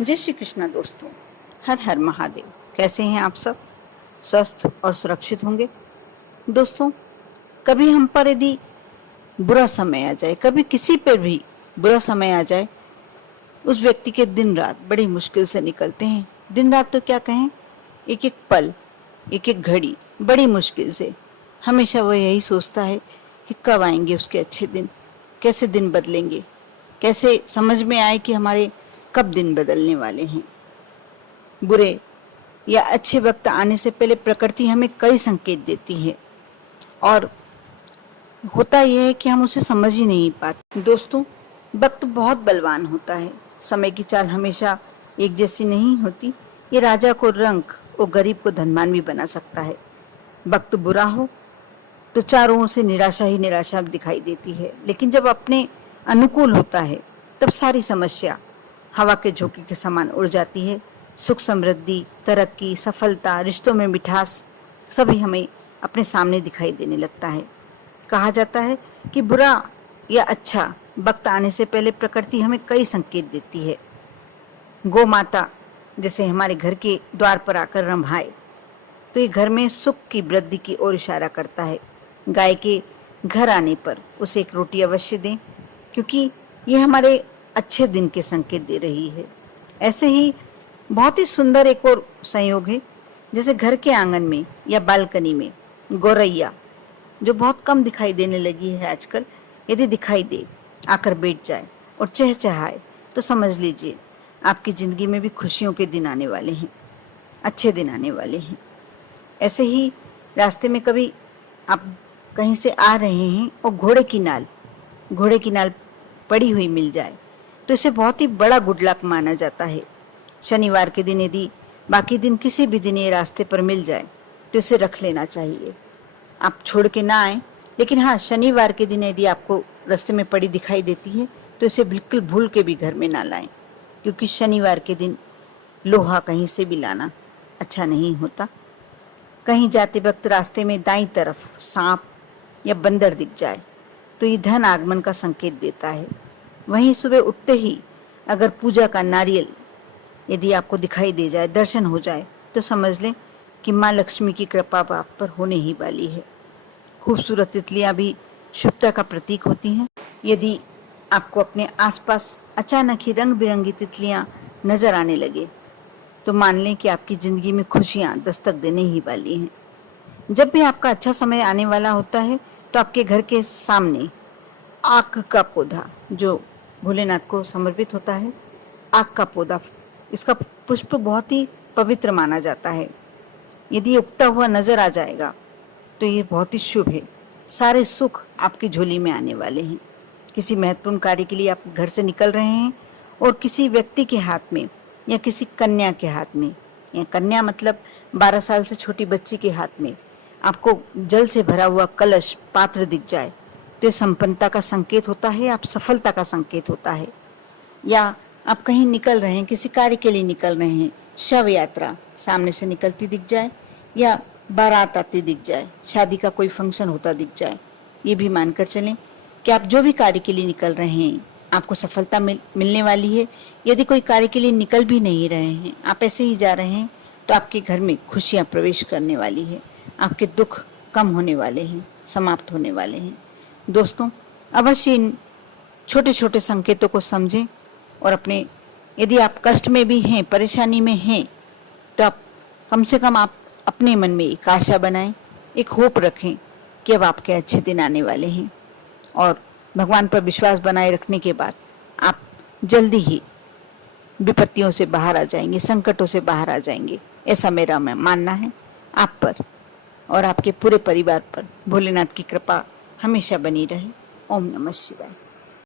जय श्री कृष्णा दोस्तों। हर हर महादेव। कैसे हैं आप सब? स्वस्थ और सुरक्षित होंगे। दोस्तों, कभी हम पर यदि बुरा समय आ जाए, कभी किसी पर भी बुरा समय आ जाए, उस व्यक्ति के दिन रात बड़ी मुश्किल से निकलते हैं। दिन रात तो क्या कहें, एक एक पल, एक एक घड़ी बड़ी मुश्किल से। हमेशा वो यही सोचता है कि कब आएंगे उसके अच्छे दिन, कैसे दिन बदलेंगे, कैसे समझ में आए कि हमारे कब दिन बदलने वाले हैं। बुरे या अच्छे वक्त आने से पहले प्रकृति हमें कई संकेत देती है और होता यह है कि हम उसे समझ ही नहीं पाते। दोस्तों, वक्त बहुत बलवान होता है। समय की चाल हमेशा एक जैसी नहीं होती। ये राजा को रंक और गरीब को धनवान भी बना सकता है। वक्त बुरा हो तो चारों ओर से निराशा ही निराशा दिखाई देती है, लेकिन जब अपने अनुकूल होता है तब सारी समस्या हवा के झोंके के समान उड़ जाती है। सुख, समृद्धि, तरक्की, सफलता, रिश्तों में मिठास सभी हमें अपने सामने दिखाई देने लगता है। कहा जाता है कि बुरा या अच्छा वक्त आने से पहले प्रकृति हमें कई संकेत देती है। गौ माता जैसे हमारे घर के द्वार पर आकर रम्भाए तो ये घर में सुख की वृद्धि की ओर इशारा करता है। गाय के घर आने पर उसे एक रोटी अवश्य दें, क्योंकि ये हमारे अच्छे दिन के संकेत दे रही है। ऐसे ही बहुत ही सुंदर एक और संयोग है, जैसे घर के आंगन में या बालकनी में गौरैया, जो बहुत कम दिखाई देने लगी है आजकल, यदि दिखाई दे, आकर बैठ जाए और चहचहाए तो समझ लीजिए आपकी ज़िंदगी में भी खुशियों के दिन आने वाले हैं, अच्छे दिन आने वाले हैं। ऐसे ही रास्ते में कभी आप कहीं से आ रहे हैं और घोड़े की नाल पड़ी हुई मिल जाए तो इसे बहुत ही बड़ा गुड लक माना जाता है। शनिवार के दिन यदि बाकी दिन किसी भी दिन ये रास्ते पर मिल जाए तो इसे रख लेना चाहिए। आप छोड़ के ना आए, लेकिन हाँ, शनिवार के दिन यदि आपको रास्ते में पड़ी दिखाई देती है तो इसे बिल्कुल भूल के भी घर में ना लाएं, क्योंकि शनिवार के दिन लोहा कहीं से भी लाना अच्छा नहीं होता। कहीं जाते वक्त रास्ते में दाईं तरफ सांप या बंदर दिख जाए तो ये धन आगमन का संकेत देता है। वहीं सुबह उठते ही अगर पूजा का नारियल यदि आपको दिखाई दे जाए, दर्शन हो जाए, तो समझ लें कि माँ लक्ष्मी की कृपा आप पर होने ही वाली है। खूबसूरत तितलियाँ भी शुभता का प्रतीक होती हैं। यदि आपको अपने आसपास अचानक ही रंग बिरंगी तितलियाँ नजर आने लगे तो मान लें कि आपकी ज़िंदगी में खुशियाँ दस्तक देने ही वाली हैं। जब भी आपका अच्छा समय आने वाला होता है तो आपके घर के सामने आक का पौधा, जो भोलेनाथ को समर्पित होता है, आक का पौधा, इसका पुष्प बहुत ही पवित्र माना जाता है। यदि उगता हुआ नजर आ जाएगा तो ये बहुत ही शुभ है। सारे सुख आपकी झोली में आने वाले हैं। किसी महत्वपूर्ण कार्य के लिए आप घर से निकल रहे हैं और किसी व्यक्ति के हाथ में या किसी कन्या के हाथ में, या कन्या मतलब 12 साल से छोटी बच्ची के हाथ में आपको जल से भरा हुआ कलश, पात्र दिख जाए तो ये संपन्नता का संकेत होता है, आप सफलता का संकेत होता है। या आप कहीं निकल रहे हैं, किसी कार्य के लिए निकल रहे हैं, शव यात्रा सामने से निकलती दिख जाए या बारात आती दिख जाए, शादी का कोई फंक्शन होता दिख जाए, ये भी मानकर चलें कि आप जो भी कार्य के लिए निकल रहे हैं आपको सफलता मिलने वाली है। यदि कोई कार्य के लिए निकल भी नहीं रहे हैं, आप ऐसे ही जा रहे हैं, तो आपके घर में खुशियाँ प्रवेश करने वाली है। आपके दुख कम होने वाले हैं, समाप्त होने वाले हैं। दोस्तों, अवश्य इन छोटे छोटे संकेतों को समझें और अपने, यदि आप कष्ट में भी हैं, परेशानी में हैं, तो आप कम से कम आप अपने मन में एक आशा बनाएं, एक होप रखें कि अब आपके अच्छे दिन आने वाले हैं। और भगवान पर विश्वास बनाए रखने के बाद आप जल्दी ही विपत्तियों से बाहर आ जाएंगे, संकटों से बाहर आ जाएंगे। ऐसा मेरा मानना है। आप पर और आपके पूरे परिवार पर भोलेनाथ की कृपा हमेशा बनी रहे। ओम नमः शिवाय।